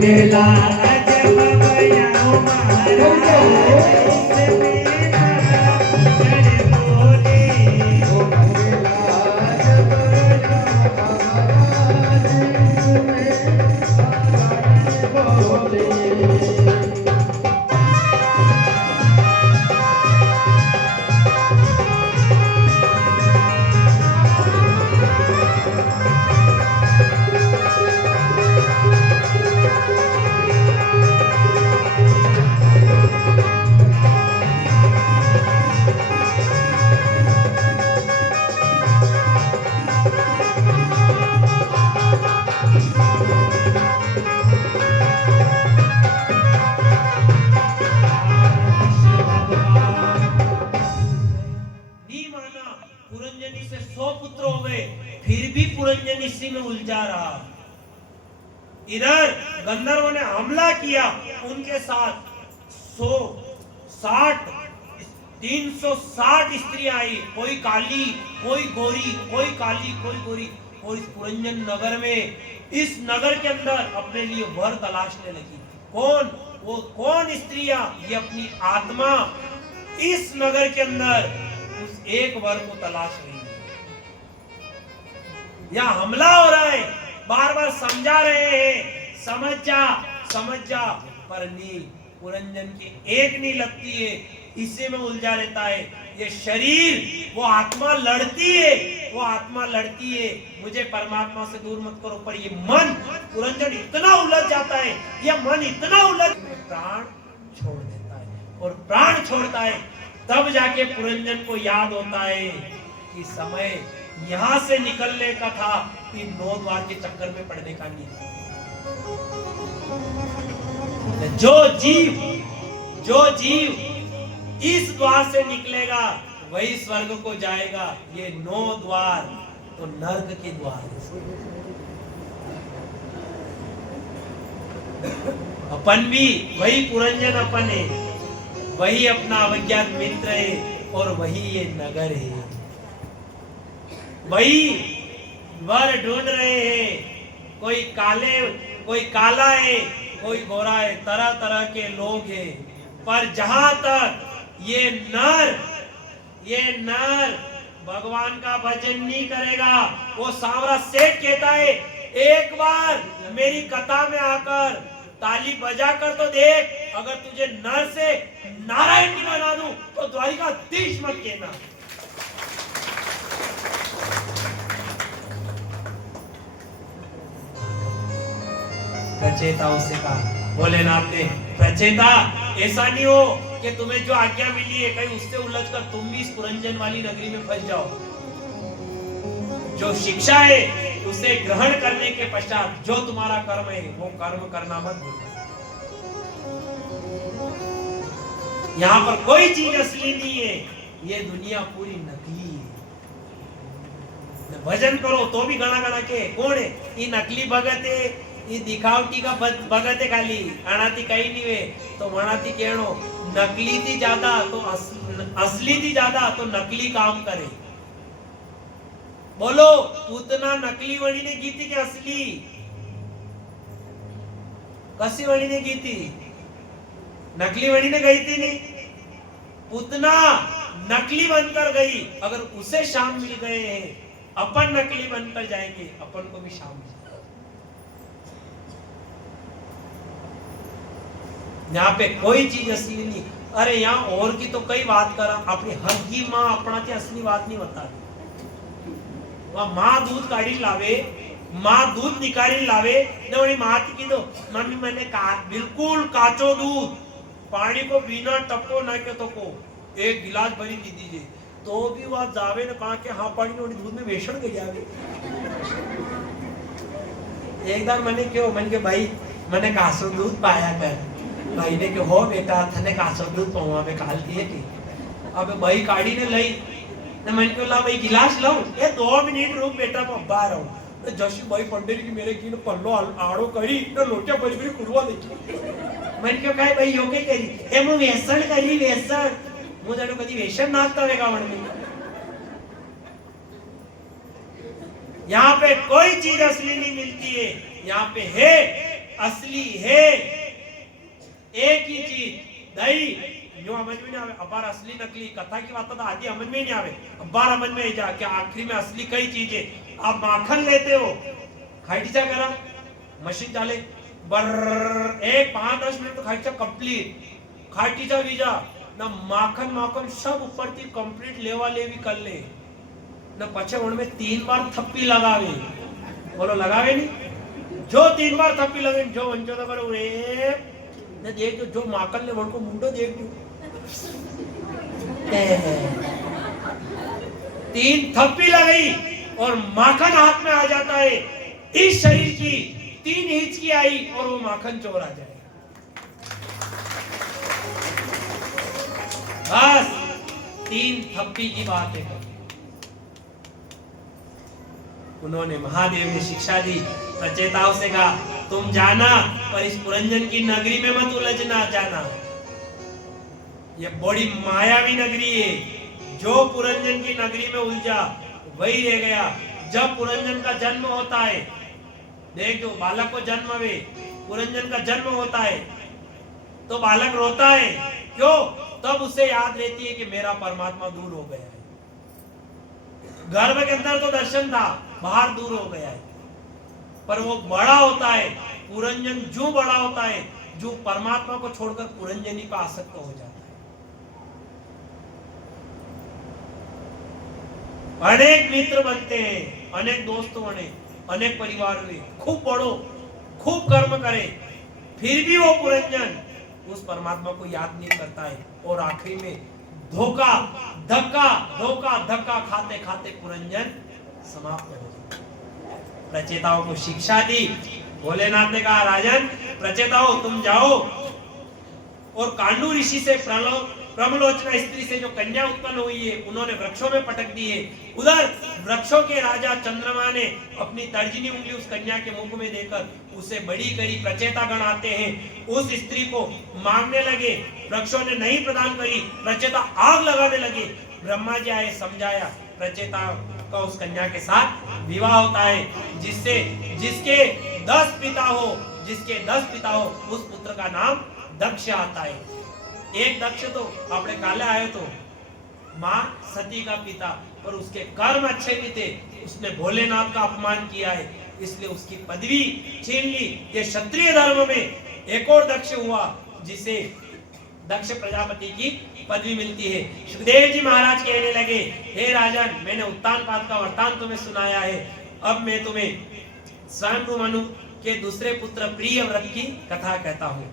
मंगला अजब बयाओ महाराज से मेरा जड़ बोले ओ मंगला अजब बयाओ महाराज से मेरा बोले। पुरंजनी से 100 पुत्र हो गए, फिर भी पुरंजन इसी में उलझा रहा। इधर गंधर्वों ने हमला किया उनके साथ 360 स्त्रियां आई, कोई काली कोई गोरी, कोई काली कोई गोरी, और इस पुरंजन नगर में, इस नगर के अंदर अपने लिए वर तलाशने लगी। कौन स्त्रियां? ये अपनी आत्मा इस नगर के अंदर उस एक वर को तलाश रही है। या हमला हो रहा है, बार बार समझा रहे हैं, समझ जा, पर नहीं, पुरंजन की एक नहीं लगती है, इसी में उलझा रहता है। ये शरीर, वो आत्मा लड़ती है, मुझे परमात्मा से दूर मत करो, पर ये मन, पुरंजन इतना उलझ जाता है, ये मन इतना उलझ, प्राण छोड़ देता है, और प्राण छोड़ता है, तब जाके पुरंजन को याद होता है कि समय यहां से निकलने का था, कि 9 द्वार के चक्कर में पड़ने का नहीं था। जो जीव इस द्वार से निकलेगा वही स्वर्ग को जाएगा। ये 9 द्वार तो नर्क के द्वार है। अपन भी वही पुरंजन अपन है, वही अपना अवज्ञात मित्र है, और वही ये नगर है। वही वर ढूंढ रहे हैं, कोई काला है, कोई गोरा है, तरह तरह के लोग हैं, पर जहां तक ये नर भगवान का भजन नहीं करेगा, वो सांवरा सेठ कहता है, एक बार मेरी कथा में आकर ताली बजा कर तो देख, अगर तुझे नर से नारायण नहीं बना दूं तो द्वारिकाधीश मत कहना। प्रचेता उसे कहा, भोलेनाथ ने, प्रचेता ऐसा नहीं हो कि तुम्हें जो आज्ञा मिली है कहीं उससे उलझकर तुम भी इस पुरंजन वाली नगरी में फंस जाओ। जो शिक्षा है उसे ग्रहण करने के पश्चात जो तुम्हारा कर्म है वो कर्म करना मत भूलना। यहाँ पर कोई चीज असली नहीं है, ये दुनिया पूरी नकली है। भजन करो तो भी गणा के कौन है? ये नकली भगत है, ये दिखावटी का भगत है, खाली अनाती कहीं नहीं है। तो मनाती कहनो नकली थी ज्यादा तो असली थी ज्यादा, तो नकली काम करे। बोलो, पूतना नकली वणी ने की थी कि असली? कसी वणी ने की थी? नकली वणी ने गई थी नहीं, पूतना नकली बनकर गई। अगर उसे शाम मिल गए हैं, अपन नकली बनकर जाएंगे, अपन को भी शाम मिल जाएगी। यहाँ पे कोई चीज असली नहीं। अरे यहाँ और की तो कई बात करा, अपनी हर की माँ अपना असली बात नहीं बताती। वह माँ दूध काढ़ी लावे, माँ दूध निकाली लावे, ने माँ की दो मम्मी मैंने बिल्कुल काचो दूध, पानी को बिना टपको ना के तो को 1 गिलास भरी दी दीजिए, तो भी वह जावे ने कहा कि हाँ पानी दूध में बेसन के जावे। एक बार मैंने के भाई मैंने कासो दूध पाया कर, भाई ने के हो बेटा थने कासो दूध पहुआ में काल दिए थी। अब भाई काढ़ी ने लई ने मैंने को ला भाई गिलास लाऊं, ये 2 मिनट रुक बेटा पब्बा रहूं। तो जशी भाई पंडित की मेरे की ने पल्लो आड़ो करी तो लोटिया भरी भरी कुड़वा देखी। मैंने क्यों कहे भाई योगे करी ए मु व्यसन करी व्यसन मु जानो कदी व्यसन नाचता है गावण में। यहाँ पे कोई चीज असली नहीं मिलती है, यहाँ पे है असली है एक ही चीज, दही। जो समझ में नहीं आवे अबार असली नकली कथा की बात तो आदि समझ में नहीं आवे, अबार समझ में जा कि आखिरी में असली कई चीज है। आप माखन लेते हो, खाइटीचा करा, मशीन चाले बर एक 5-10 मिनट तो खाइटीचा कंप्लीट, खाइटीचा वीजा ना माखन माखन सब ऊपर थी कंप्लीट लेवा लेवी कर ले ना, पछे उनमें 3 बार थप्पी लगावे। बोलो लगावे नहीं? जो 3 बार थप्पी लगे जो वंचो तो करो रे ने देख जो माखन ले उनको मुंडो देख दो 3 थप्पी लगाई और माखन हाथ में आ जाता है। इस शरीर की 3 हिचकी आई और वो माखन चोर आ जाए। बस 3 थप्पी की बात है। उन्होंने महादेव ने शिक्षा दी, प्रचेताओं से कहा तुम जाना पर इस पुरंजन की नगरी में मत उलझना जाना। ये बड़ी मायावी नगरी है, जो पुरंजन की नगरी में उलझा वही रह गया। जब पुरंजन का जन्म होता है, देख जो बालक को जन्म हुए, पुरंजन का जन्म होता है तो बालक रोता है, क्यों? तब उसे याद रहती है कि मेरा परमात्मा दूर हो गया है। गर्भ के अंदर तो दर्शन था, बाहर दूर हो गया है। पर वो बड़ा होता है, पुरंजन जो बड़ा होता है, जो परमात्मा को छोड़कर पुरंजनी का आसक्त हो जाता है। अनेक मित्र बनते हैं, अनेक दोस्त बने, अनेक परिवार हुए, खूब बढ़ो, खूब कर्म करे, फिर भी वो पुरंजन उस परमात्मा को याद नहीं करता है और आखिरी में धोखा धक्का खाते खाते पुरंजन समाप्त हो जाता है। प्रचेताओं को शिक्षा दी। भोलेनाथ ने कहा राजन प्रचेताओं तुम जाओ और कांडू ऋषि से प्रमलोचना स्त्री से जो कन्या उत्पन्न हुई है उन्होंने वृक्षों में पटक दी है। उधर वृक्षों के राजा चंद्रमा ने अपनी तर्जनी उंगली उस कन्या के मुख में देकर उसे बड़ी करी। प्रचेता गण आते हैं, उस स्त्री को मांगने लगे, वृक्षों ने नहीं प्रदान करी, प्रचेता आग लगाने लगे। ब्रह्मा जी आए, समझाया, प्रचेता का उस कन्या के साथ विवाह होता है, जिसके 10 पिता हो उस पुत्र का नाम दक्ष आता है। एक दक्ष तो अपने काले आए तो मां सती का पिता, पर उसके कर्म अच्छे नहीं थे, उसने भोलेनाथ का अपमान किया है, इसलिए उसकी पदवी छीन ली। ये क्षत्रिय धर्म में एक और दक्ष हुआ जिसे दक्ष प्रजापति की पदवी मिलती है। सुखदेव जी महाराज कहने लगे, हे राजन मैंने उत्तानपाद का वृत्तांत तुम्हें सुनाया है, अब मैं तुम्हें स्वयं मनु के दूसरे पुत्र प्रियव्रत की कथा कहता हूँ।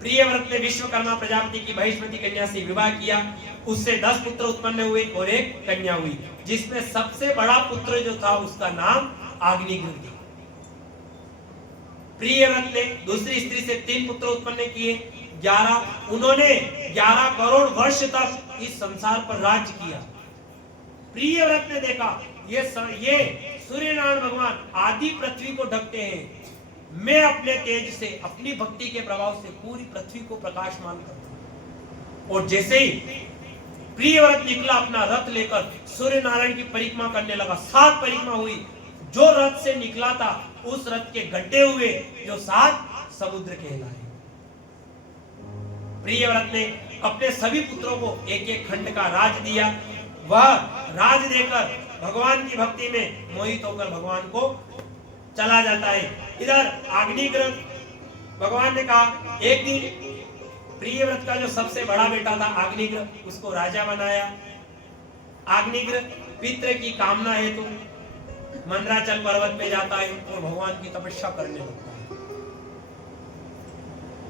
प्रियव्रत ने विश्वकर्मा प्रजापति की महिष्मती कन्या से विवाह किया, उससे 10 पुत्र उत्पन्न हुए और एक कन्या हुई, जिसमें सबसे बड़ा पुत्र जो था उसका नाम अग्निग्र था। प्रियव्रत ने दूसरी स्त्री से 3 पुत्र उत्पन्न किए, 11। उन्होंने 11 करोड़ वर्ष तक इस संसार पर राज्य किया। प्रियव्रत ने देखा ये सूर्यनारायण भगवान आदि पृथ्वी को ढकते हैं, मैं अपने तेज से अपनी भक्ति के प्रभाव से पूरी पृथ्वी को प्रकाशमान करता हूं। और जैसे ही प्रियव्रत निकला अपना रथ लेकर सूर्य नारायण की परिक्रमा करने लगा, 7 परिक्रमा हुई, जो रथ से निकला था उस रथ के गड्ढे हुए जो 7 समुद्र कहलाए। प्रियव्रत ने अपने सभी पुत्रों को एक एक खंड का राज दिया। वह राज देकर भगवान की भक्ति में मोहित होकर भगवान को चला जाता है। इधर अग्निग्र भगवान ने कहा, एक दिन प्रियव्रत का जो सबसे बड़ा बेटा था अग्निग्र, उसको राजा बनाया। अग्निग्र पितृ की कामना हेतु मंदराचल पर्वत में जाता है और भगवान की तपस्या करने लगता है।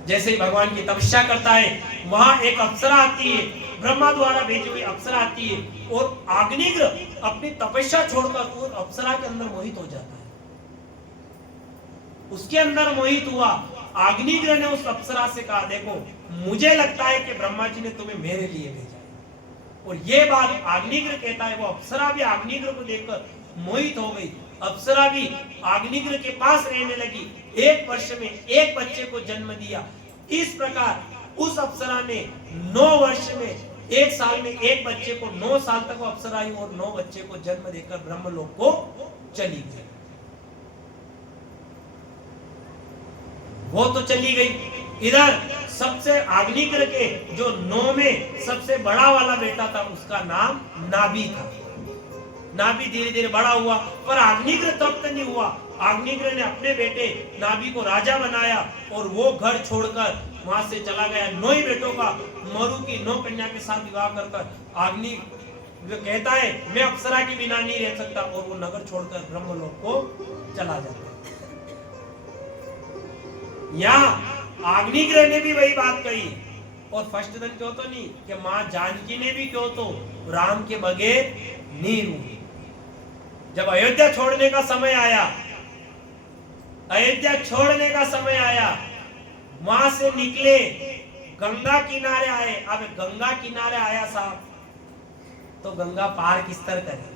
जैसे ही भगवान की तपस्या करता है वहां एक अप्सरा आती है, ब्रह्मा द्वारा भेजी हुई अप्सरा आती है और अग्निग्र अपनी तपस्या छोड़कर उस अप्सरा के अंदर मोहित हो जाता है। उसके अंदर मोहित हुआ। अग्निग्र ने उस अप्सरा से कहा, देखो मुझे लगता है कि ब्रह्मा जी ने तुम्हें मेरे लिए भेजा है। और ये बात अग्निग्र कहता है। वो अप्सरा भी अग्निग्र को देखकर मोहित हो गई। अप्सरा भी अग्निग्र के पास रहने लगी। 1 वर्ष में 1 बच्चे को जन्म दिया। इस प्रकार उस अप्सरा ने 9 वर्ष में 1 साल में 1 बच्चे को 9 साल तक वो अप्सरा आई और 9 बच्चे को जन्म देकर ब्रह्मलोक को चली गई। वो तो चली गई। इधर सबसे अग्निग्र के जो 9 में सबसे बड़ा वाला बेटा था उसका नाम नाभि था। नाभि धीरे धीरे बड़ा हुआ पर अग्निग्र तब तक नहीं हुआ। अग्निग्र ने अपने बेटे नाभि को राजा बनाया और वो घर छोड़कर वहां से चला गया। 9 ही बेटों का मरु की 9 कन्या के साथ विवाह कर अग्निग्र कहता है मैं अप्सरा के बिना नहीं रह सकता और वो नगर छोड़कर ब्रह्मलोक को चला जाता। यहाँ अग्निग्रह ने भी वही बात कही और फर्स्ट दिन क्यों तो नहीं कि मां जानकी ने भी क्यों तो राम के बगैर नहीं रूठी। जब अयोध्या छोड़ने का समय आया, अयोध्या छोड़ने का समय आया, वहां से निकले गंगा किनारे आए। अब गंगा किनारे आया साहब तो गंगा पार किस तरह करे?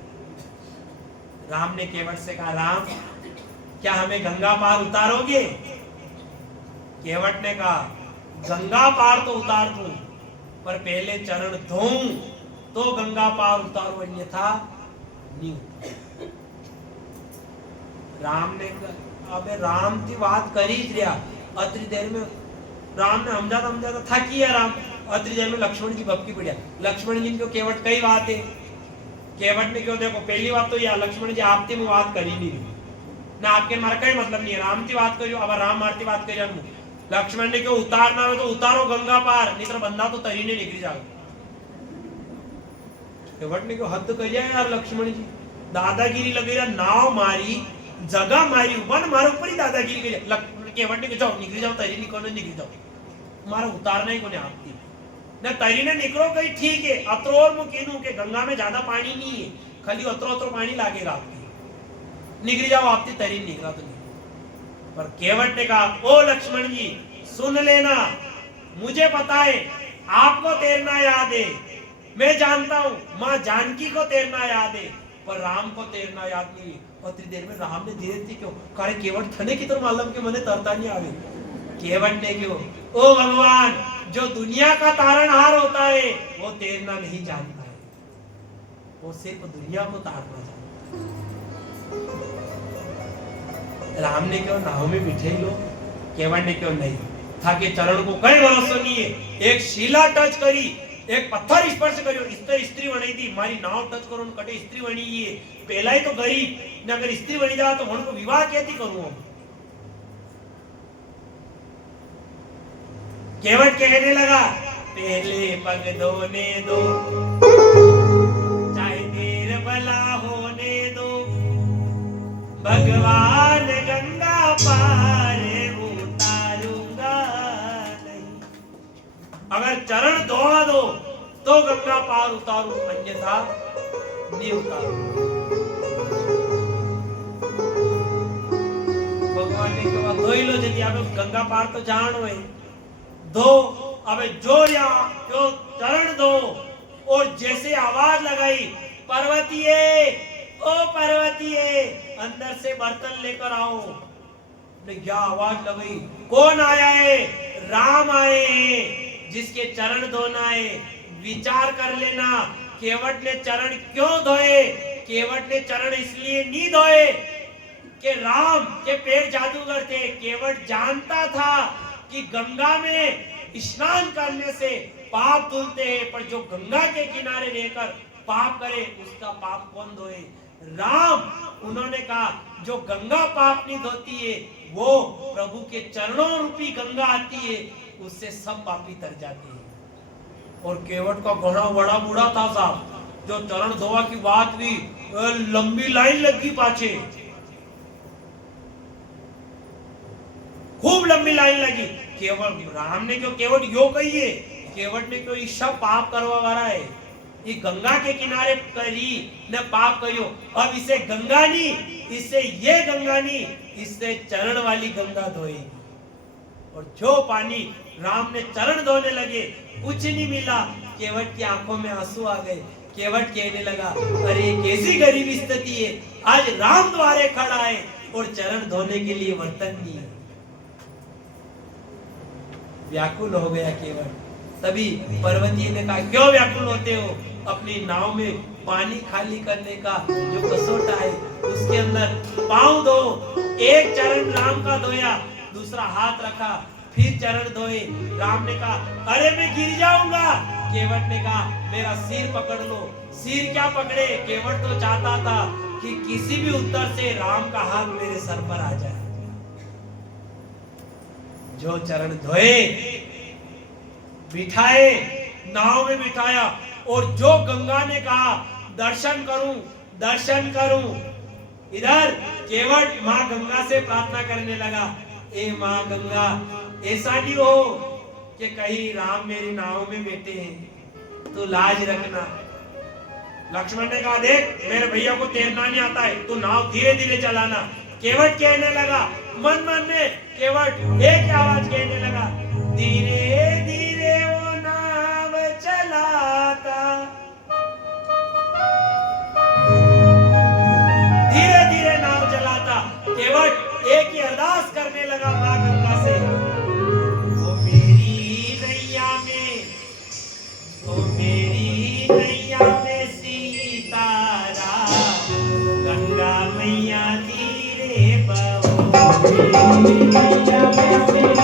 राम ने केवट से कहा राम क्या हमें गंगा पार उतारोगे? केवट ने कहा गंगा पार तो उतार दूं पर पहले चरण धोऊं तो गंगा पार उतारो अन्यथा नहीं उतार। राम ने अबे राम की बात करी दिया। अतरी देर में राम ने समझाता था कि राम अतरी देर में लक्ष्मण जी भपकी पड़ा। लक्ष्मण जी को केवट कई बात है। केवट ने क्यों देखो पहली बात तो यह लक्ष्मण जी आपकी में बात करी नहीं ना आपके मार का ही मतलब नहीं है। राम की बात करियो अब राम मारती बात करियो। लक्ष्मण ने क्यों उतारना हो तो उतारो गंगा पार नहीं तो बंदा तो तरी ने निकली जाओ। केवट ने क्यों हद कर यार लक्ष्मण जी दादागिरी लगे नाव मारी जगह मारी वन मारो ऊपर ही दादागिरी करी। केवट ने जाओ निकली जाओ तरी निकली जाओ मारा उतारना ही को नहीं आपकी न तरी ने निकलो कहीं ठीक है। अत्रोर मुकीनू के गंगा में ज्यादा पानी नहीं है खाली अत्रो पानी लागेगा आपकी निकली जाओ आपकी तरी निकला तो नहीं। पर केवट ने कहा ओ लक्ष्मण जी सुन लेना मुझे पता है आपको तैरना याद है मैं जानता हूं मां जानकी को तैरना याद है पर राम को तैरना याद नहीं है। और इतनी देर में राम ने धीरे धीरे क्यों करे केवट थने की तरह मालूम के मने तरता नहीं आवे। केवट ने क्यों ओ भगवान जो दुनिया का तारणहार होता है वो तैरना नहीं जानता है वो सिर्फ दुनिया को तारना जानता है। राम ने क्यों नाव में बिठे लो? केवट ने क्यों नहीं था कि चरण को कई भरोसा नहीं है। एक शिला टच करी एक पत्थर स्पर्श करियो इस तरह स्त्री बनी थी मारी नाव टच करो कटे स्त्री बनी है पहला ही तो गरीब ने अगर स्त्री बनी जा तो हम को विवाह कैसे करूं हम? केवट कहने लगा पहले पग धोने दो चाहे देर भला होने दो भगवान गंगा पार उतारूंगा नहीं। अगर चरण धोआ दो तो गंगा पार उतारू अन्यथा नहीं उतारू। भगवान ने कहा धोई लो यदि आप गंगा पार तो जानो है दो अबे जो या क्यों चरण दो। और जैसे आवाज लगाई पर्वतीये ओ पर्वतीये अंदर से बर्तन लेकर आओ। क्या आवाज लगाई कौन आया है? राम आए हैं जिसके चरण धोना है। विचार कर लेना केवट ने चरण क्यों धोए? केवट ने चरण इसलिए नहीं धोए कि राम के पैर जादूगर थे। केवट जानता था कि गंगा में स्नान करने से पाप धुलते हैं पर जो गंगा के किनारे रहकर पाप करे उसका पाप कौन धोए? राम उन्होंने कहा जो गंगा पाप नहीं धोती है वो प्रभु के चरणों रूपी गंगा आती है उससे सब पापी तर जाते हैं। और केवट का घोड़ा बड़ा बूढ़ा था साहब जो चरण धोवा की बात भी लंबी लाइन लगी पाछे खूब लंबी लाइन लगी। केवट राम ने क्यों केवट यो कहिए केवट ने क्यों सब पाप करवा वाला है ये गंगा के किनारे करी न पाप करियो। अब इसे गंगा नहीं इससे ये गंगा नहीं इससे चरण वाली गंगा धोएगी। और जो पानी राम ने चरण धोने लगे कुछ नहीं मिला। केवट की आंखों में आंसू आ गए। केवट कहने लगा अरे कैसी गरीबी स्थिति है आज राम द्वारे खड़ा है और चरण धोने के लिए बर्तन नहीं है। व्याकुल हो गया केवट। तभी पर्वती ने कहा क्यों व्याकुल होते हो? अपनी नाव में पानी खाली करने का जो कसोटा है उसके अंदर पांव धो। एक चरण राम का धोया दूसरा हाथ रखा, फिर चरण धोए। राम ने कहा अरे मैं गिर जाऊंगा। केवट ने कहा मेरा सिर पकड़ लो। सिर क्या पकड़े, केवट तो चाहता था कि किसी भी उत्तर से राम का हाथ मेरे सर पर आ जाए। जो चरण धोए, बिठाए, नाव में बिठाया, और जो गंगा ने कहा दर्शन करूं, दर्शन करूं, इधर केवट मां गंगा से प्रार्थना करने लगा, ए मां गंगा, ऐसा नहीं हो कि कहीं राम मेरी नाव में बैठे हैं, तो लाज रखना। लक्ष्मण ने कहा देख मेरे भैया को तैरना नहीं आता है, तू नाव धीरे धीरे चलाना। केवट कहने लगा मन मन में, केवट एक आवाज कहने लगा, धीरे धीरे वो नाव चलाता, धीरे धीरे नाव चलाता। केवट एक ही अरदास करने लगा मां गंगा से, वो मेरी नैया में, तो मेरी नैया में सीतारा, गंगा मैया धीरे बहो, मेरी नैया में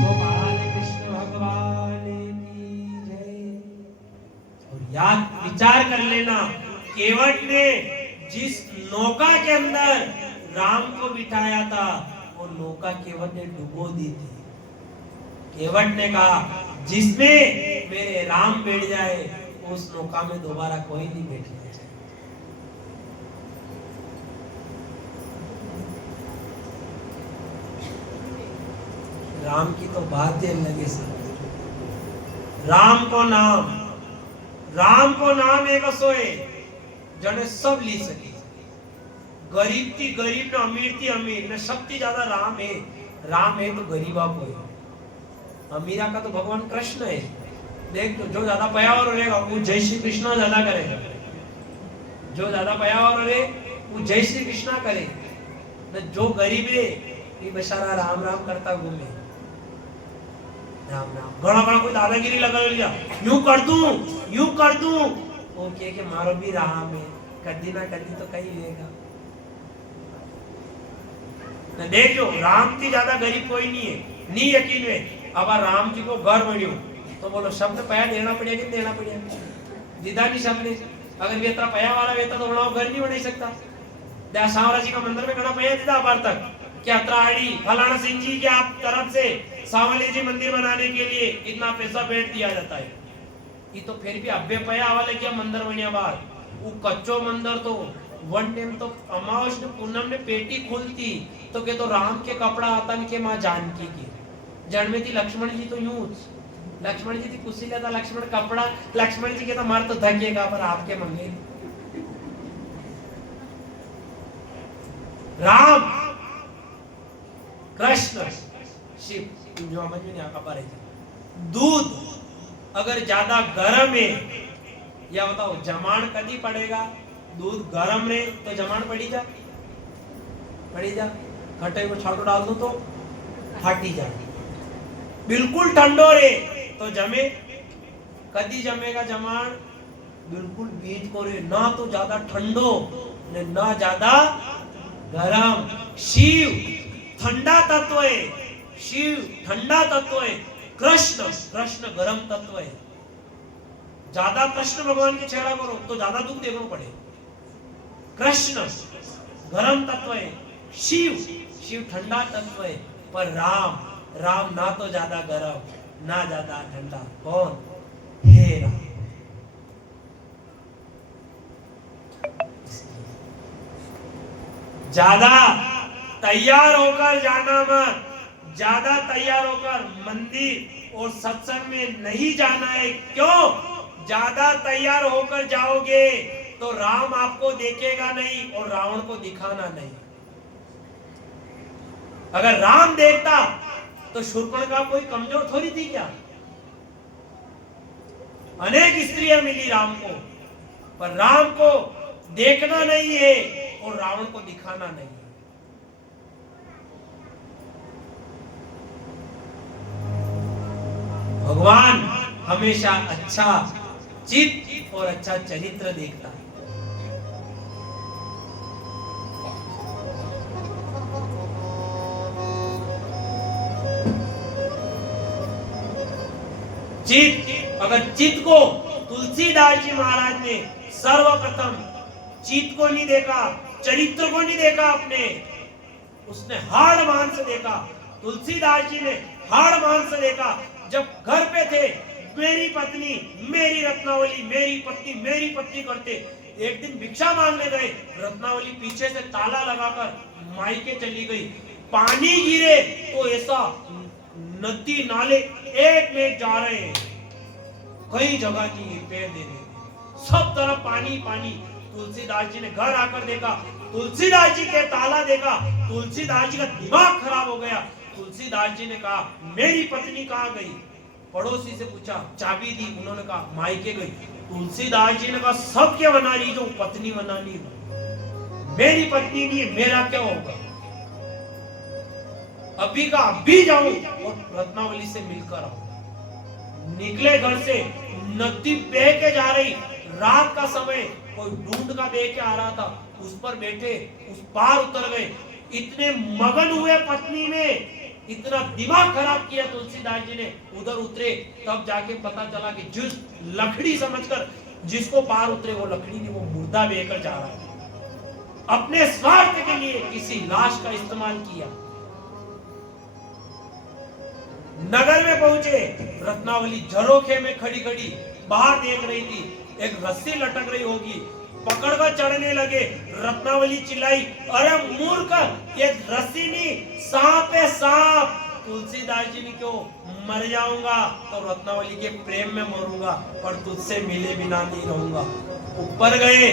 गोपाल कृष्ण भगवान की जय। और याद विचार कर लेना, केवट ने जिस नौका के अंदर राम को बिठाया था, वो नौका केवट ने डुबो दी थी। केवट ने कहा जिसमें मेरे राम बैठ जाए उस नौका में दोबारा कोई नहीं बैठना चाहिए। राम की तो बात ही अलग है सर। राम को नाम एक सोए जने सब ली सके। गरीब थी गरीब ने, अमीर थी अमीर ने, सबसे ज्यादा राम है तो गरीबा को है। अमीरा का तो भगवान कृष्ण है। देख तो जो ज्यादा पयावर रहेगा वो जय श्री कृष्णा ज्यादा करेगा। जो ज्यादा पयावर रहे वो जय श्री कृष्णा करे। न जो गरीब है ये बेचारा राम राम करता घूमे। राम राम घड़ा घड़ा कोई दादागिरी लगा लिया, यूं कर दूं वो कहे कि मारो भी राम है, कदी ना कदी तो कहीं लेगा। न देख जो राम थी ज्यादा गरीब कोई नहीं है, नहीं यकीन है। अब राम जी को घर बनियो तो बोलो शब्द पया देना पड़ेगा कि देना पड़ेगा? दीदा नहीं सबने। अगर वेतरा पया वाला वेता तो बड़ा घर नहीं बना सकता। दया सांवरा जी का मंदिर में खड़ा पया दीदा अबार तक क्या त्राड़ी फलाना सिंह जी के आप तरफ से सांवले जी मंदिर बनाने के लिए इतना पैसा भेंट दिया जाता है। ये तो फिर भी अब्बे पया वाले क्या मंदिर बनिया बार वो कच्चो मंदिर तो वन टाइम तो अमावस ने पूनम ने पेटी खुलती तो के तो राम के कपड़ा आता के माँ जानकी की जड़ में थी। लक्ष्मण जी तो यूं लक्ष्मण जी थी कुछ लेता लक्ष्मण कपड़ा, लक्ष्मण जी के तो मार तो धकेगा पर आपके मंगे राम कृष्ण शिव जो समझ में नहीं आता पर दूध अगर ज्यादा गर्म है या बताओ जमाण कदी पड़ेगा? दूध गर्म रहे तो जमाण पड़ी जा खट्टे को छाटो डाल दो तो फाटी जाए। बिल्कुल ठंडो रे तो जमे कदी जमेगा जमाण? बिल्कुल बीज को रे, ना तो ज्यादा ठंडो ना ज्यादा गरम। शिव ठंडा तत्व है, शिव ठंडा तत्व है, कृष्ण गरम तत्व है। ज्यादा कृष्ण भगवान की छेड़ा करो तो ज्यादा दुख देखना पड़े। कृष्ण गरम तत्व है, शिव ठंडा तत्व है। पर राम ना तो ज्यादा गरम ना ज्यादा ठंडा। कौन हे राम? ज्यादा तैयार होकर जाना मत, ज्यादा तैयार होकर मंदिर और सत्संग में नहीं जाना है। क्यों? ज्यादा तैयार होकर जाओगे तो राम आपको देखेगा नहीं और रावण को दिखाना नहीं। अगर राम देखता तो शूर्पणखा कोई कमजोर थोड़ी थी क्या? अनेक स्त्रियां मिली राम को, पर राम को देखना नहीं है और रावण को दिखाना नहीं है। भगवान हमेशा अच्छा चित्त और अच्छा चरित्र देखता है। चित्त, अगर चित्त को तुलसीदास जी महाराज ने सर्वप्रथम चित्त को नहीं देखा, चरित्र को नहीं देखा अपने, उसने हाड़ मांस देखा। तुलसीदास जी ने हाड़ मांस देखा। जब घर पे थे मेरी पत्नी मेरी रत्नावली, मेरी पत्नी करते। एक दिन भिक्षा मांगने गए, रत्नावली पीछे से ताला लगाकर मायके चली गई। पानी गिरे तो ऐसा नदी नाले एक में जा रहे हैं, कई जगह नहीं पैर दे रहे, सब तरफ पानी पानी। तुलसीदास जी ने घर आकर देखा, तुलसीदास जी के ताला देखा, तुलसीदास जी का दिमाग खराब हो गया। तुलसीदास जी ने कहा मेरी पत्नी कहाँ गई? पड़ोसी से पूछा, चाबी दी, उन्होंने कहा मायके गई। तुलसीदास जी ने कहा सब क्या बना रही जो पत्नी बनानी है, मेरी पत्नी नहीं है, मेरा क्या होगा? अभी का अभी जाऊं और रत्नावली से मिलकर आऊं। निकले घर से, नदी बह के जा रही, रात का समय, कोई ढूंढ का बह के आ रहा था, उस पर बैठे, उस पार उतर गए। इतने मगन हुए पत्नी में, इतना दिमाग खराब किया तुलसीदास जी ने, उधर उतरे, तब जाके पता चला कि जिस लकड़ी समझकर जिसको पार उतरे वो लकड़ी नहीं, वो मुर्दा बेकर जा रहा है। अपने स्वार्थ के लिए किसी लाश का इस्तेमाल किया। नगर में पहुंचे, रत्नावली झरोखे में खड़ी खड़ी बाहर देख रही थी, एक रस्सी लटक रही होगी, पकड़कर चढ़ने लगे। रत्नावली चिल्लाई, अरे मूर्ख, ये रस्सी नहीं, सांप है सांप। तुलसीदास जी ने क्यों? मर जाऊंगा तो रत्नावली के प्रेम में मरूंगा, पर तुझसे मिले बिना नहीं रहूंगा। ऊपर गए,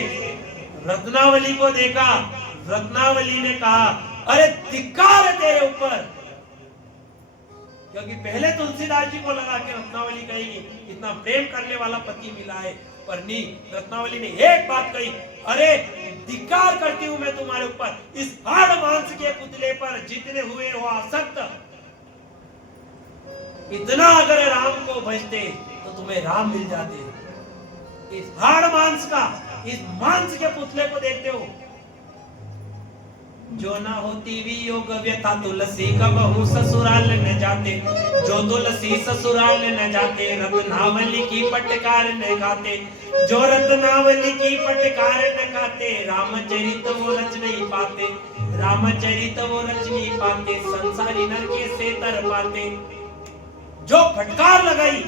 रत्नावली को देखा, रत्नावली ने कहा अरे धिक्कार है तेरे ऊपर, क्योंकि पहले तुलसीदास जी को लगा कि रत्नावली कहेगी इतना प्रेम करने वाला पति मिला है, पर नहीं, रत्नावली ने एक बात कही, अरे धिक्कार करती हूं मैं तुम्हारे ऊपर, इस हाड़ मांस के पुतले पर जितने हुए हो आसक्त, इतना अगर राम को भजते तो तुम्हें राम मिल जाते। इस हाड़ मांस का, इस मांस के पुतले को देखते हो, जो ना होती भी योग व्यथा तुलसी कबहू ससुराल न जाते, जो तुलसी ससुराल न जाते, रत्नावली की पटकार न गाते, जो रत्नावली की पटकार न गाते, रामचरित वो रच नहीं पाते, रामचरित वो रच नहीं पाते, संसारी नर के से तर पाते। जो फटकार लगाई,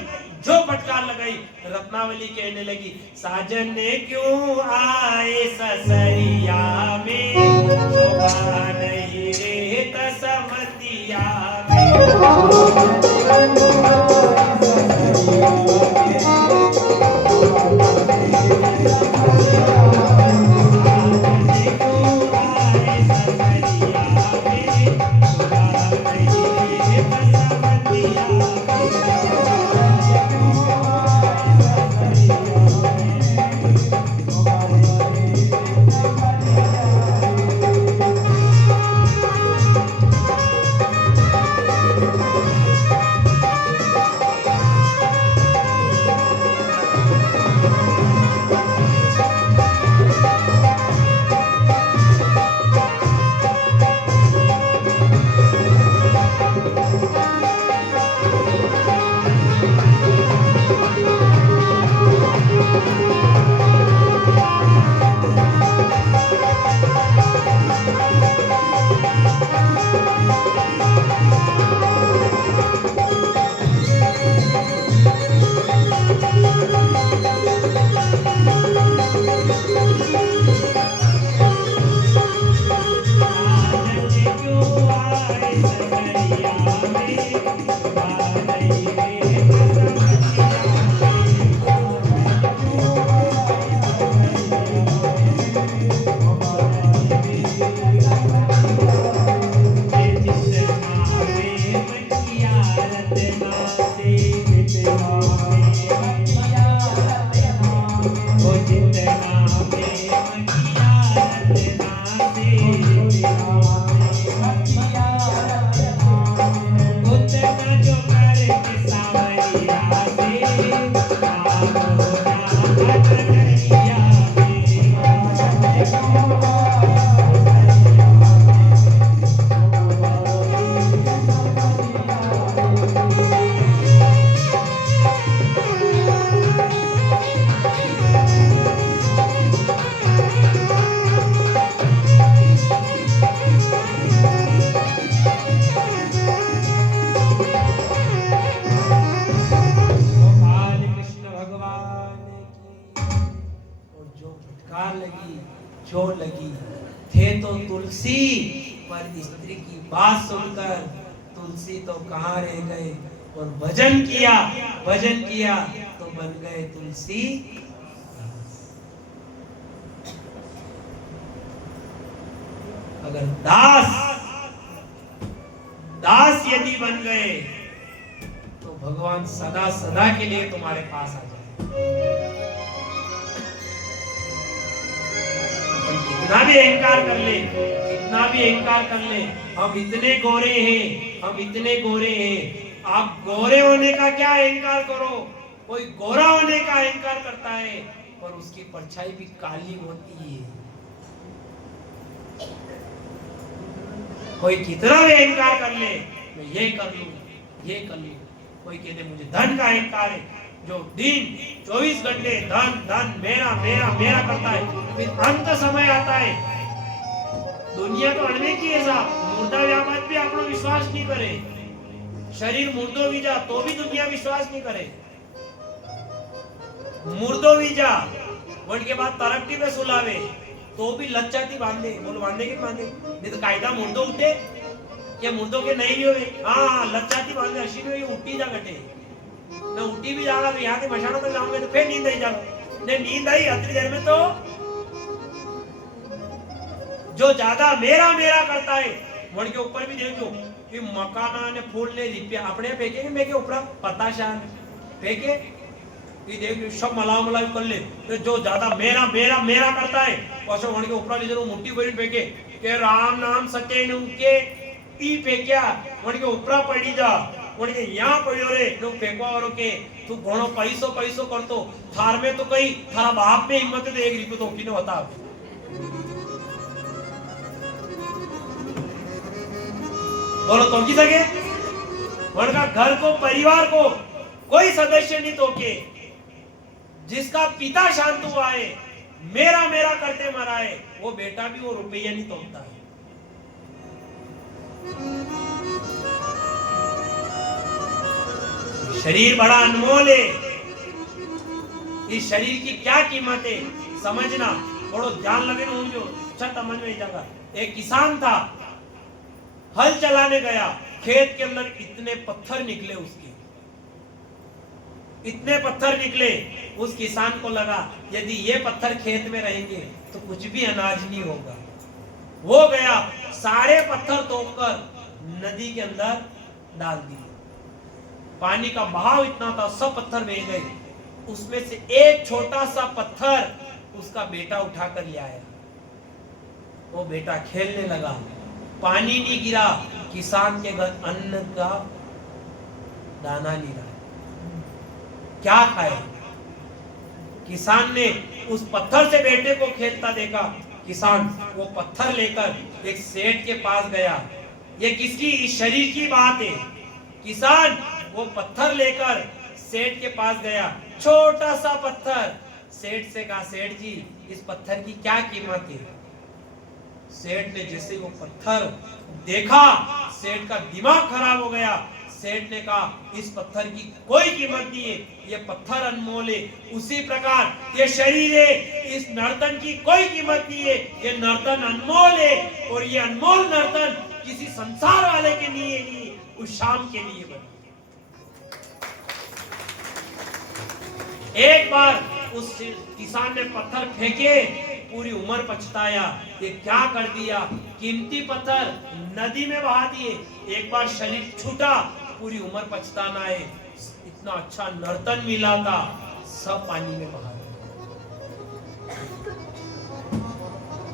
जो फटकार लगाई, रत्नावली कहने लगी, साजन क्यों आए ससरिया में, शोभा नहीं रे तसमतिया में। चोट लगी थे तो तुलसी, पर स्त्री की बात सुनकर तुलसी तो कहाँ रह गए, और भजन किया तो बन गए तुलसी। अगर दास दास यदि बन गए तो भगवान सदा सदा के लिए तुम्हारे पास आ जाए। अपन कितना भी अहंकार कर ले, कितना भी अहंकार कर ले, हम इतने गोरे हैं, हम इतने गोरे हैं। आप गोरे होने का क्या अहंकार करो, कोई गोरा होने का अहंकार करता है पर उसकी परछाई भी काली होती है। कोई कितना भी अहंकार कर ले, मैं ये कर लूं, ये कर लूं। कोई कहते मुझे धन का अहंकार है, जो दिन 24 घंटे धन धन मेरा मेरा मेरा करता है, फिर अंत समय आता है, दुनिया तो अड़ने की है साहब। मुर्दा व्यापार भी आप लोग विश्वास नहीं करे, शरीर मुर्दो भी जा तो भी दुनिया विश्वास नहीं करे। मुर्दो भी जा वन के बाद तरक्की पे सुलावे तो भी लच्चाती बांधे, बोलो बांधे कि बांधे नहीं तो कायदा मुर्दो उठे क्या मुर्दों के नहीं हुए। हाँ लच्चाती बांधे अशी में उठी जा घटे मैं उठी भी जाऊंगा तो यहाँ के मशानों तक जाऊंगा तो फिर नींद आई जाऊंगा। नहीं नींद आई अतरी देर में तो जो ज्यादा मेरा मेरा करता है वन के ऊपर भी देखो कि मकाना ने फूल ने रिपिया अपने फेंकेंगे मैं के ऊपर पताशा फेंके ये देख सब मलाव मलाव कर ले। तो जो ज्यादा मेरा मेरा मेरा करता है और वन के ऊपर लीजिए मोटी बड़ी फेंके के राम नाम सत्य उनके ई फेंक्या वन के ऊपर पड़ी जा वन के यहाँ पड़ियो रे लोग फेंकवा और के तू घणो पैसो पैसो करतो थार में तो कई थारा बाप में हिम्मत दे एक रिपो तो किने बता बोलो तो की सके वन का घर को परिवार को कोई सदस्य नहीं तो के जिसका पिता शांत हुआ है मेरा मेरा करते मरा है वो बेटा भी वो रुपया नहीं तोड़ता है। शरीर बड़ा अनमोल है, इस शरीर की क्या कीमत है समझना थोड़ो ध्यान लगे ना जो अच्छा समझ में जाएगा। एक किसान था हल चलाने गया खेत के अंदर इतने पत्थर निकले उसके इतने पत्थर निकले उस किसान को लगा यदि ये पत्थर खेत में रहेंगे तो कुछ भी अनाज नहीं होगा। वो गया सारे पत्थर तोड़कर नदी के अंदर डाल दिए। पानी का बहाव इतना था सब पत्थर बह गए। उसमें से एक छोटा सा पत्थर उसका बेटा उठाकर ले आया। वो बेटा खेलने लगा, पानी नहीं गिरा, किसान के घर अन्न का दाना नहीं रहा, क्या खाए। किसान ने उस पत्थर से बेटे को खेलता देखा। किसान वो पत्थर लेकर एक सेठ के पास गया। ये किसकी इस शरीर की बात है। किसान वो पत्थर लेकर सेठ के पास गया, छोटा सा पत्थर। सेठ से कहा सेठ जी इस पत्थर की क्या कीमत है। सेठ ने जैसे वो पत्थर देखा सेठ का दिमाग खराब हो गया। सेठ ने कहा इस पत्थर की कोई कीमत नहीं है, ये पत्थर अनमोल है। उसी प्रकार ये शरीर है, इस नर्तन की कोई कीमत नहीं है, ये नर्तन अनमोल है। और ये अनमोल नर्तन किसी संसार वाले के लिए नहीं, उस शाम के लिए बना। एक बार उस किसान ने पत्थर फेंके, पूरी उम्र पछताया, ये क्या कर दिया। कीमती पत्थर नदी में बहा दिए। एक बार शरीर छूटा, पूरी उम्र पछताना है। इतना अच्छा नर्तन मिला था, सब पानी में बहा दिया।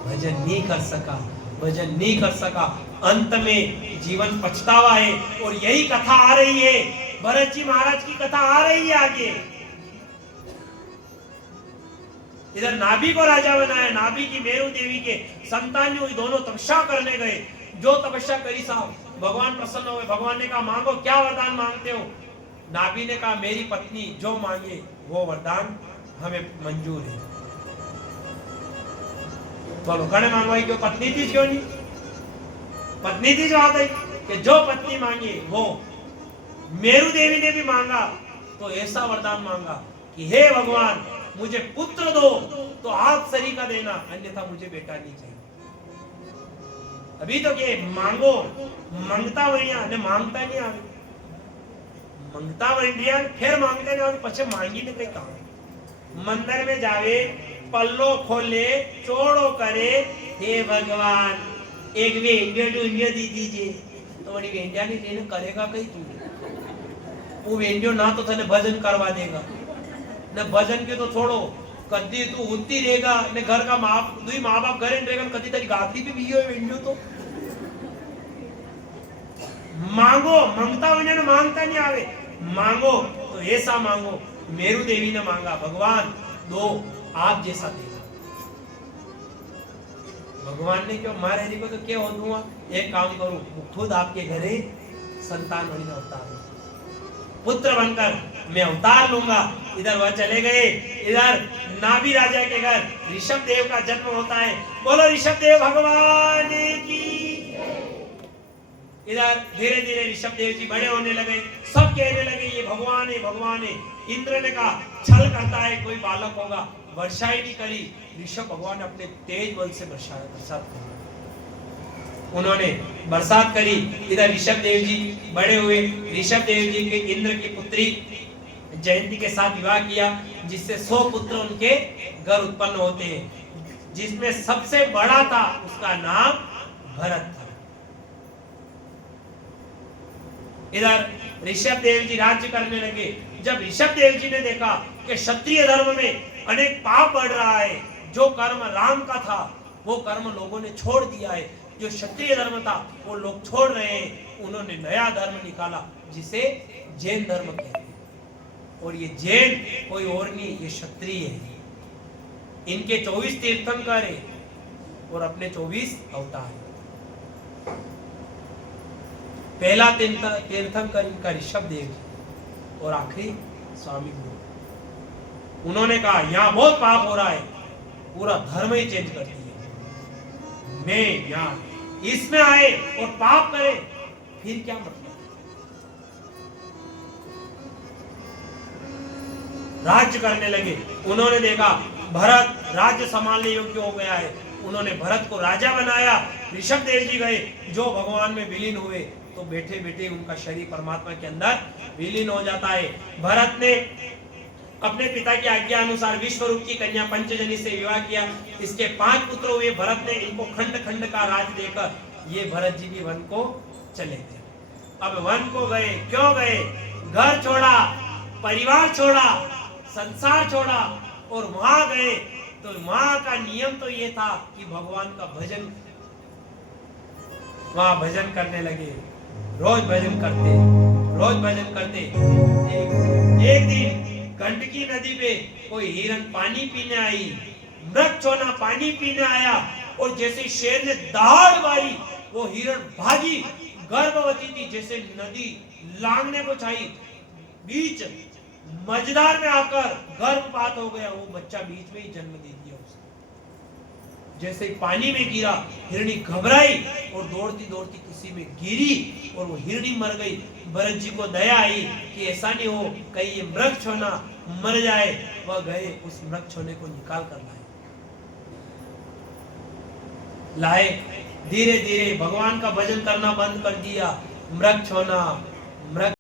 भजन नहीं कर सका, भजन नहीं कर सका। अंत में जीवन पछतावा है। और यही कथा आ रही है, भरत जी महाराज की कथा आ रही है आगे। इधर नाभि को राजा बनाया, नाभि की मेरू देवी के संतान दोनों तपस्या करने गए। जो तपस्या करी साहब भगवान प्रसन्न हुए। भगवान ने कहा मांगो, क्या वरदान मांगते हो। नाभि ने कहा मेरी पत्नी जो मांगे वो वरदान हमें मंजूर है। बोलो कड़े मांगवाई क्यों, पत्नी थी क्यों नहीं, पत्नी थी जो आता है कि जो पत्नी मांगे वो। मेरू देवी ने भी मांगा तो ऐसा वरदान मांगा कि हे भगवान मुझे पुत्र दो तो आप सरी का देना, अन्यथा मुझे बेटा नहीं चाहिए। अभी तो के मांगो मांगता वरिया ने मांगता नहीं आवे, मांगता वरिया फिर मांगता नहीं आवे, पछे मांगी ने कई काम। मंदिर में जावे, पल्लो खोले, चोड़ो करे, हे भगवान एक वेंडिया डूंडिया दी दीजिए तो वही वेंडिया नहीं लेने करेगा कहीं तू वो वेंडियो ना तो तने भजन करवा देगा न भजन के तो छोड़ो कदी तू उठती रहेगा ने घर का दुई माँ बाप घरे रहेगा कदी तेरी गादी पे भी वेंडियो तो मांगो मांगता होने ने मांगता नहीं आवे मांगो तो ऐसा मांगो मेरू देवी ने मांगा भगवान दो आप जैसा देगा भगवान ने क्यों मारे को तो क्या हो दूंगा एक काम करूं खुद आपके घरे संतान बनी अवतार पुत्र बनकर मैं अवतार लूंगा इधर वह चले गए इधर नाभि राजा के घर ऋषभ देव का जन्म होता है बोलो ऋषभ देव भगवान की इधर धीरे धीरे ऋषभ देव जी बड़े होने लगे सब कहने लगे ये भगवान है इंद्र ने कहा छल करता है कोई बालक होगा वर्षा ही नहीं करी ऋषभ भगवान अपने तेज बल से बरसात करी उन्होंने बरसात करी इधर ऋषभ देव जी बड़े हुए ऋषभ देव जी के इंद्र की पुत्री जयंती के साथ विवाह किया जिससे 100 पुत्र उनके घर उत्पन्न होते हैं जिसमें सबसे बड़ा था उसका नाम भरत था इधर ऋषभ देव जी राज्य करने लगे जब ऋषभ देव जी ने देखा कि क्षत्रिय धर्म में अनेक पाप बढ़ रहा है जो कर्म राम का था वो कर्म लोगों ने छोड़ दिया है जो क्षत्रिय धर्म था वो लोग छोड़ रहे हैं उन्होंने नया धर्म निकाला जिसे जैन धर्म कहते हैं और ये जैन कोई और नहीं ये क्षत्रिय है इनके 24 तीर्थंकर है और अपने 24 अवतार है पहला तीर्थंकर इनका ऋषभ देव जी और आखिरी स्वामी गुरु उन्होंने कहा यहाँ बहुत पाप हो रहा है पूरा धर्म ही चेंज कर दिया मैं यहाँ इसमें आए और पाप करे फिर क्या मतलब राज्य करने लगे उन्होंने देखा भरत राज्य संभालने योग्य हो गया है उन्होंने भरत को राजा बनाया ऋषभ देव जी गए जो भगवान में विलीन हुए तो बैठे बैठे उनका शरीर परमात्मा के अंदर विलीन हो जाता है भरत ने अपने पिता की आज्ञा अनुसार विश्वरूप की कन्या पंचजनी से विवाह किया इसके 5 पुत्र हुए भरत ने इनको खंड खंड का राज देकर ये भरत जी भी वन को चले गए अब वन को गए क्यों गए घर छोड़ा परिवार छोड़ा संसार छोड़ा और वहां गए तो वहां का नियम तो ये था कि भगवान का भजन वहां भजन करने लगे रोज भजन करते एक दिन गंडकी नदी पे कोई हिरन पानी पीने आई मृग चोना पानी पीने आया और जैसे शेर ने दहाड़ मारी वो हिरण भागी गर्भवती थी जैसे नदी लांगने को चाहिए बीच मझधार में आकर गर्भपात हो गया वो बच्चा बीच में ही जन्म दे दिया उसने जैसे पानी में गिरा हिरणी घबराई और दौड़ती दौड़ती किसी में गिरी और वो हिरणी मर गई भरत जी को दया आई कि ऐसा नहीं हो कहीं ये मृग छोना मर जाए वह गए उस मृग छोने को निकाल कर लाए धीरे धीरे भगवान का भजन करना बंद कर दिया मृग छोना मृग